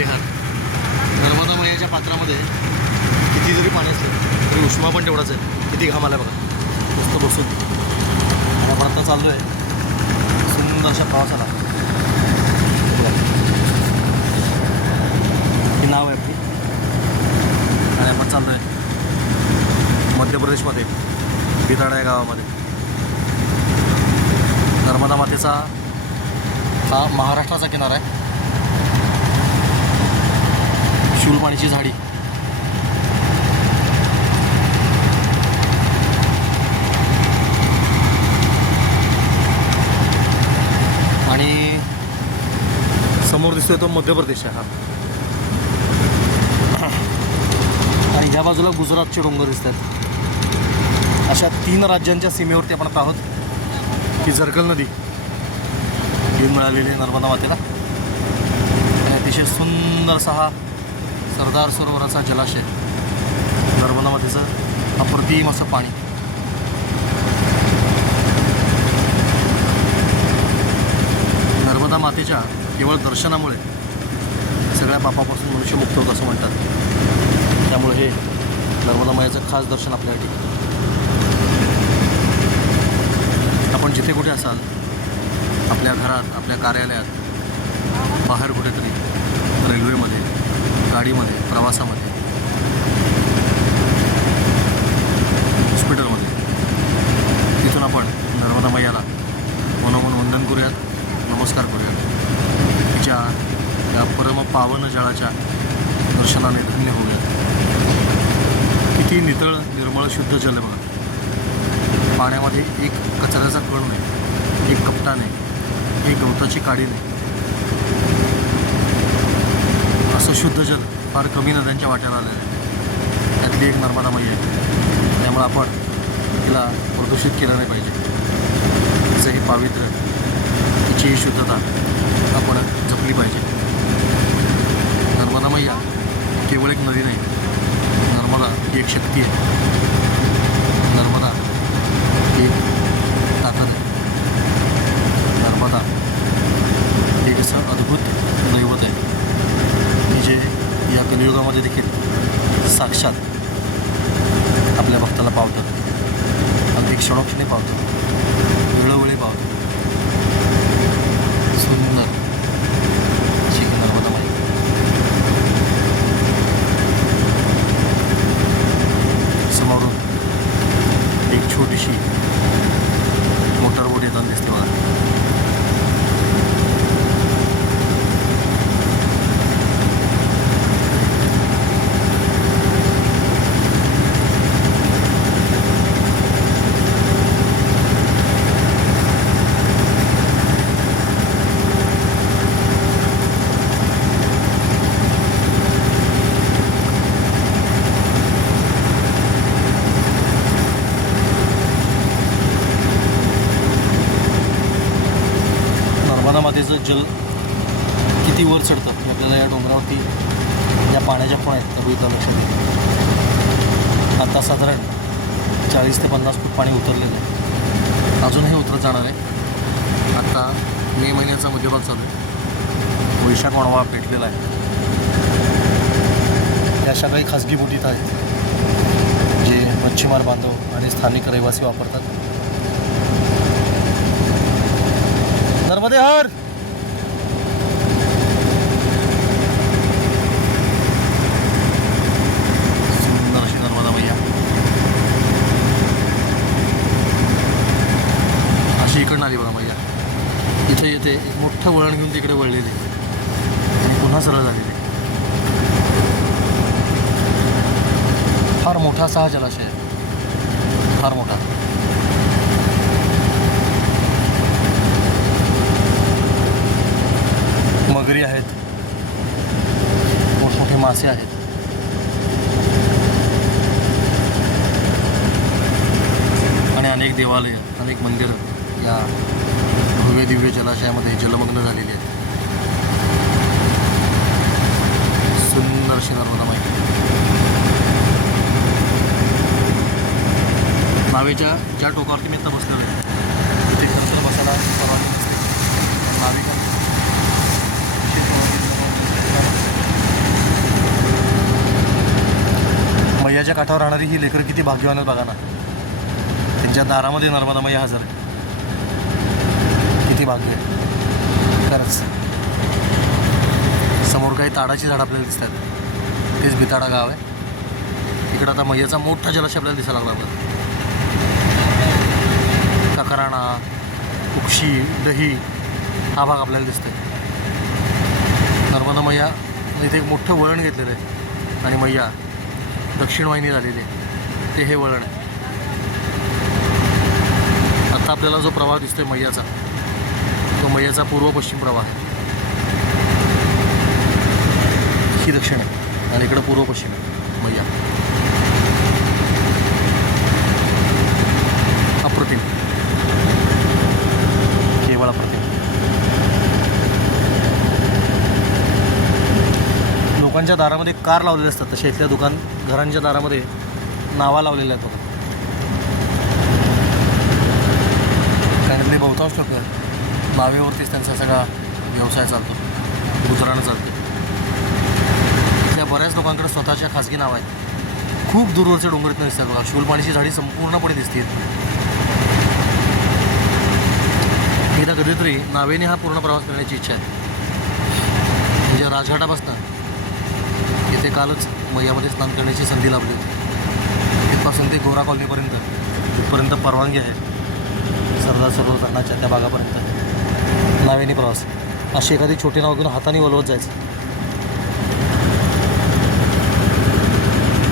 परिहार नर्मदा मैयाच्या पात्रामध्ये किती जरी पाणी असलं तरी उष्मा पण तेवढाच आहे. किती घाम आला बघा. नुसतं बसून. आणि आपण आता चाललो आहे सुंदर अशा प्रवासाला. ही नाव आहे आपली. आणि आपण चाललो आहे मध्य प्रदेशमध्ये बिताडा या गावामध्ये. नर्मदा मातेचा हा महाराष्ट्राचा किनारा आहे. शूलपाणीची झाडी. आणि समोर दिसतोय तो मध्य प्रदेश आहे हा. आणि ह्या बाजूला गुजरातचे डोंगर दिसत आहेत अशा तीन राज्यांच्या सीमेवरती आपण आहोत. ही झरकल नदी. ही मिळालेली आहे नर्मदा मातेला. आणि अतिशय सुंदर असा हा सरदार सरोवराचा जलाशय. नर्मदा मातेचं अप्रतिम असं पाणी. नर्मदा मातेच्या केवळ दर्शनामुळे सगळ्या पापापासून मनुष्य मुक्त होतं असं म्हणतात. त्यामुळे हे नर्मदा मायाचं खास दर्शन आपल्यासाठी आपण जिथे कुठे असाल आपल्या घरात आपल्या कार्यालयात बाहेर कुठेतरी गाडीमध्ये प्रवासामध्ये. हॉस्पिटलमध्ये. तिथून आपण नर्मदा मैयाला मनोमन वंदन करूयात. नमस्कार करूयात. तिच्या या परम पावन जळाच्या दर्शनाने धन्य होऊयात. किती नितळ निर्मळ शुद्ध जल आहे बघा. पाण्यामध्ये एक कचऱ्याचा कण नाही एक कपटा नाही एक गवताची काडी नाही. असं शुद्ध जल फार कमी नद्यांच्या वाट्याला आलेलं आहे त्यातली एक नर्मदा मैया आहे त्यामुळे आपण तिला प्रदूषित केलं नाही पाहिजे. तिचं हे पावित्र्य तिची ही शुद्धता आपण जपली पाहिजे. नर्मदा मैया केवळ एक नदी नाही नर्मदा ही एक शक्ती आहे. नर्मदा ही एक ताकद आहे नर्मदा हे एक असं अद्भुत दैवत आहे की जे या कलियुगामध्ये देखील साक्षात आपल्या भक्ताला पावतं अगदी क्षणोक्षणी पावतं वेळोवेळी पावतं सुंदर अशी ही नर्मदा माई समोरून एक छोटीशी मोटर बोट येताना दिसते मला नर्मदा मातेचं जल किती वर चढतात? हे आपल्याला या डोंगरावरती या पाण्याच्या पण आहेत त्या बघितलं लक्षात आता साधारण चाळीस ते पन्नास फूट पाणी उतरलेलं आहे. अजूनही उतरत जाणार आहे. आता मे महिन्याचा मध्यभाग चालू आहे. वैशाख वणवा पेटलेला आहे. या अशा काही खाजगी बोटीत आहेत जे मच्छीमार बांधव आणि स्थानिक रहिवासी वापरतात. नर्मदे हर सुंदर अशी नर्मदा मैया अशी इकडनं आली बघा मैया इथे येते एक मोठं वळण घेऊन तिकडे वळलेली. आणि पुन्हा सरळ झालेली. फार मोठा असा हा जलाशय आहे. फार मोठा. मगरी आहेत. मोठमोठे मासे आहेत. आणि अनेक देवालय अनेक मंदिरं या दिव्य जलाशयामध्ये जलमग्न झालेले आहेत. सुंदर अशी नर्मदा माहिती. नावेच्या ज्या टोकावरती मी नमस्कार तिथे खरंतर बसायला परवानगी नसते नाविकांना मैयाच्या काठावर राहणारी ही लेकरं किती भाग्यवान बघा ना. त्यांच्या दारामध्ये नर्मदा मैया हजार आहे किती भाग्य आहे. खरंच. समोर काही ताडाची झाड आपल्याला दिसतात. तेच बिताडा गाव आहे. इकडं आता मैयाचा मोठा जलाशय आपल्याला दिसायला लागला बघ. ककराणा उक्षी दही हा भाग आपल्याला दिसतोय. नर्मदा मैया इथे एक मोठं वळण घेतलेलं आहे. आणि मैया दक्षिण वाहिनी झालेली आहे. ते हे वळण आहे. आता आपल्याला जो प्रवाह दिसतोय मैयाचा तो पूर्व पश्चिम प्रवाह. आहे ही दक्षिण आहे आणि इकडं पूर्व पश्चिम आहे. मैया अप्रतिम. केवळ अप्रतिम. लोकांच्या दारामध्ये कार लावलेले असतात. तसे इथल्या दुकान घरांच्या दारामध्ये नावा लावलेल्या आहेत बघा. कारण इथले बहुतांश लोक. नावेवरतीच त्यांचा सगळा व्यवसाय चालतो. गुजराणं चालते. त्या बऱ्याच लोकांकडे स्वतःच्या खाजगी नाव आहेत. खूप दूरवरच्या इथं दिसतात बघा. शिवलपाणीची झाडी संपूर्णपणे दिसते एकदा कधीतरी नावेने हा पूर्ण प्रवास करण्याची इच्छा आहे. म्हणजे राजघाटापासनं इथे कालच मैयामध्ये स्नान करण्याची संधी लाभली होती. इथपासून ते गोरा कॉलनीपर्यंत. तिथपर्यंत परवानगी आहे. सरदार सरोवर धरणाच्या त्या भागापर्यंत. नावेने प्रवास अशी एखादी छोटी नाव घेऊन हाताने वलवत जायचं.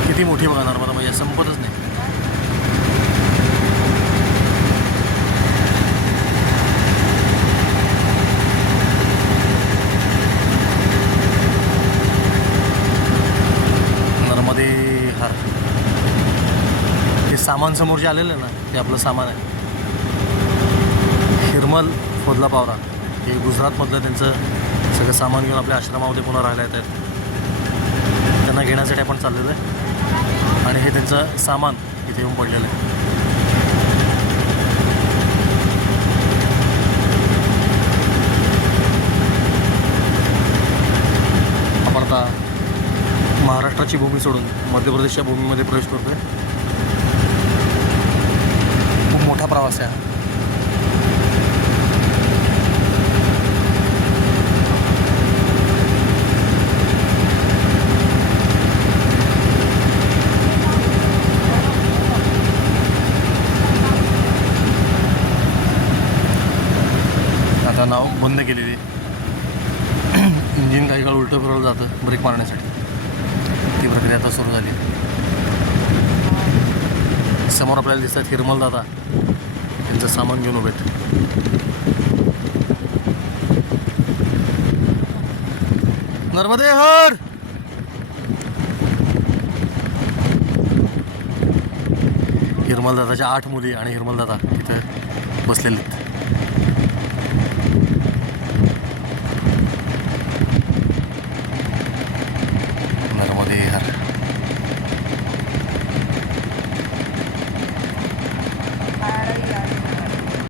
किती मोठी बघा नर्मदा म्हणजे संपतच नाही. सामान समोर जे आलेलं आहे ना ते आपलं सामान आहे. हिरमल फोदला पावरा. हे गुजरातमधलं त्यांचं सगळं सामान घेऊन आपल्या आश्रमामध्ये पुन्हा राहायला येत आहेत. त्यांना घेण्यासाठी आपण चाललेलो आहे. आणि हे त्यांचं सामान इथे येऊन पडलेलं आहे. आपण आता महाराष्ट्राची भूमी सोडून मध्य प्रदेशच्या भूमीमध्ये प्रवेश करतोय. खूप मोठा प्रवास आहे नाव बंद केलेली इंजिन काही काळ उलटं फिरवलं जातं ब्रेक मारण्यासाठी. ती प्रक्रिया आता सुरू झाली समोर आपल्याला दिसतात हिरमल दादा. त्यांचं सामान घेऊन उभे नर्मदे हर! हिरमल दादाच्या आठ मुली आणि हिरमल दादा बसलेले आहेत.